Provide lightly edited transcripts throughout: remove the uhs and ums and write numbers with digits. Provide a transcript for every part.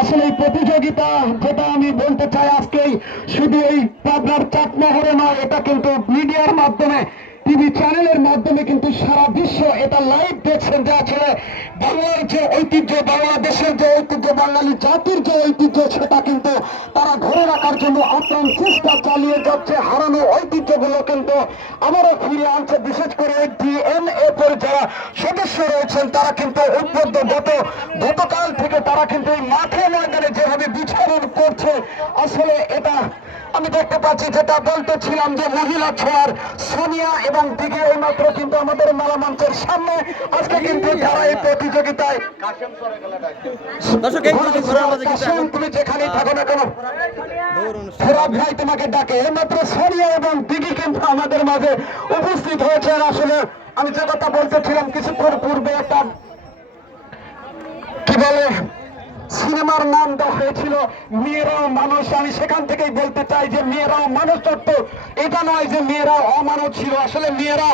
আসলে এই প্রতিযোগিতা যেটা আমি বলতে চাই আজকেই শুধু এই পাবনার চাটমোহরে নয়, এটা কিন্তু মিডিয়ার মাধ্যমে টিভি চ্যানেলের মাধ্যমে কিন্তু সারা বিশ্ব এটা লাইভ দেখছেন যে আসলে বাংলার যে ঐতিহ্য, বাংলাদেশের যে ঐতিহ্য, বাঙালি জাতির যে ঐতিহ্য সেটা কিন্তু তারা ধরে রাখার জন্য আপ্রাণ চেষ্টা চালিয়ে যাচ্ছে। হারানো ঐতিহ্যগুলো কিন্তু আবারও ফিরিয়ে আনছে। বিশেষ করে ডিএনএফ এর যারা সদস্য রয়েছেন তারা কিন্তু উদ্বুদ্ধ। গতকাল থেকে তারা কিন্তু এই মাঠে ময়দানে যেভাবে বিচরণ করছে, আসলে এটা আমি দেখতে পাচ্ছি। যেটা বলতেছিলাম যে মহিলা ছোঁয়ার সোনিয়া এবং দিঘি এইমাত্র কিন্তু আমাদের মেলা মঞ্চের সামনে আজকে কিন্তু যারা এই প্রতিযোগিতায় তুমি যেখানেই থাকো না কেন ফেরাব ভাই তোমাকে ডাকে। এইমাত্র সোনিয়া এবং দিঘি কিন্তু আমাদের মাঝে উপস্থিত হয়েছেন। আসলে আমি যে কথা বলতেছিলাম কিছুক্ষণ পূর্বে, একটা কি বলে সিনেমার নাম দেওয়া হয়েছিল মেয়েরাও মানুষ। আমি সেখান থেকেই বলতে চাই যে মেয়েরাও মানুষ তত্ত্ব এটা নয় যে মেয়েরা অমানুষ ছিল। আসলে মেয়েরা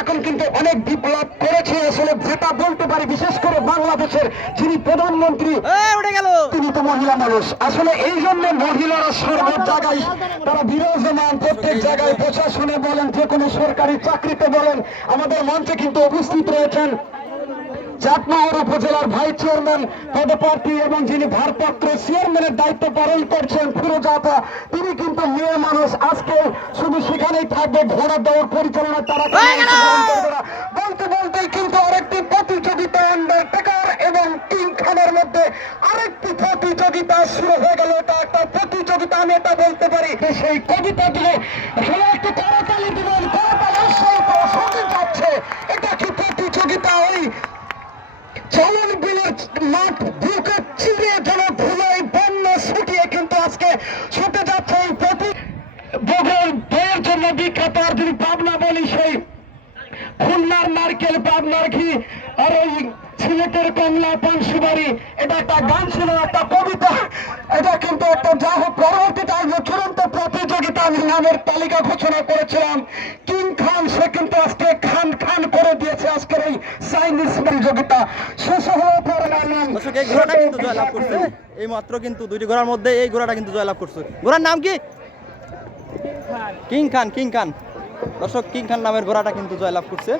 এখন কিন্তু অনেক বিপ্লব করেছে। আসলে যেটা বলতে পারি, বিশেষ করে বাংলাদেশের যিনি প্রধানমন্ত্রী তিনি তো মহিলা মানুষ। আসলে এই জন্য মহিলারা সর্ব জায়গায় তারা বিরাজমান, প্রত্যেক জায়গায় প্রশাসনে বলেন, যে কোনো সরকারি চাকরিতে বলেন। আমাদের মঞ্চে কিন্তু উপস্থিত রয়েছেন চাটমোহর উপজেলার ভাইস চেয়ারম্যান পদপ্রার্থী এবং যিনি ভারপ্রাপ্ত চেয়ারম্যানের দায়িত্ব পালন করছেন ফিরোজা আপা, তিনি কিন্তু মেয়ে মানুষ। আজকে শুধু সেখানেই থাকবে, ঘোড়া দৌড় পরিচালনা তারা বলতে বলতেই কিন্তু আরেকটি প্রতিযোগিতা আন্ডারটেকার এবং কিং খানের মধ্যে আরেকটি প্রতিযোগিতা শুরু হয়ে গেল। এটা একটা প্রতিযোগিতা, আমি এটা বলতে পারি। সেই কবিতা দিয়ে একটু করতালি দিবেন, করতালির সহিত সঙ্গে যাচ্ছে। এটা কি প্রতিযোগিতা? ওই চলন বিলের মাঠ বুকে চিরে যেন ধুলোয় বন্যা ছুটিয়ে কিন্তু আজকে ছুটে যাচ্ছে এই প্রতি বগল দইয়ের জন্য বিখ্যাত। আর যদি পাবনা বলি, সেই খুলনার নারকেল, পাবনার ঘি, আর ওই সিলেটের কমলা পান সুপারি। এটা একটা গান ছিল, একটা কবিতা। এটা কিন্তু একটা যা হোক, পরবর্তীতে আসবে চূড়ান্ত প্রতিযোগিতা। আমি নামের তালিকা ঘোষণা করেছিলাম কিং খান, সে কিন্তু আজকে খান খান করে দিয়েছে আজকের এই চাইনিজ প্রতিযোগিতা শেষ হওয়ার পরে এই ঘোড়াটা কিন্তু জয়লাভ করছে। এই মাত্র কিন্তু দুইটি ঘোড়ার মধ্যে এই ঘোড়াটা কিন্তু জয়লাভ করছে। ঘোড়ার নাম কি? কিং খান। কিং খান দর্শক, কিং খান নামের ঘোড়াটা কিন্তু জয়লাভ করছে।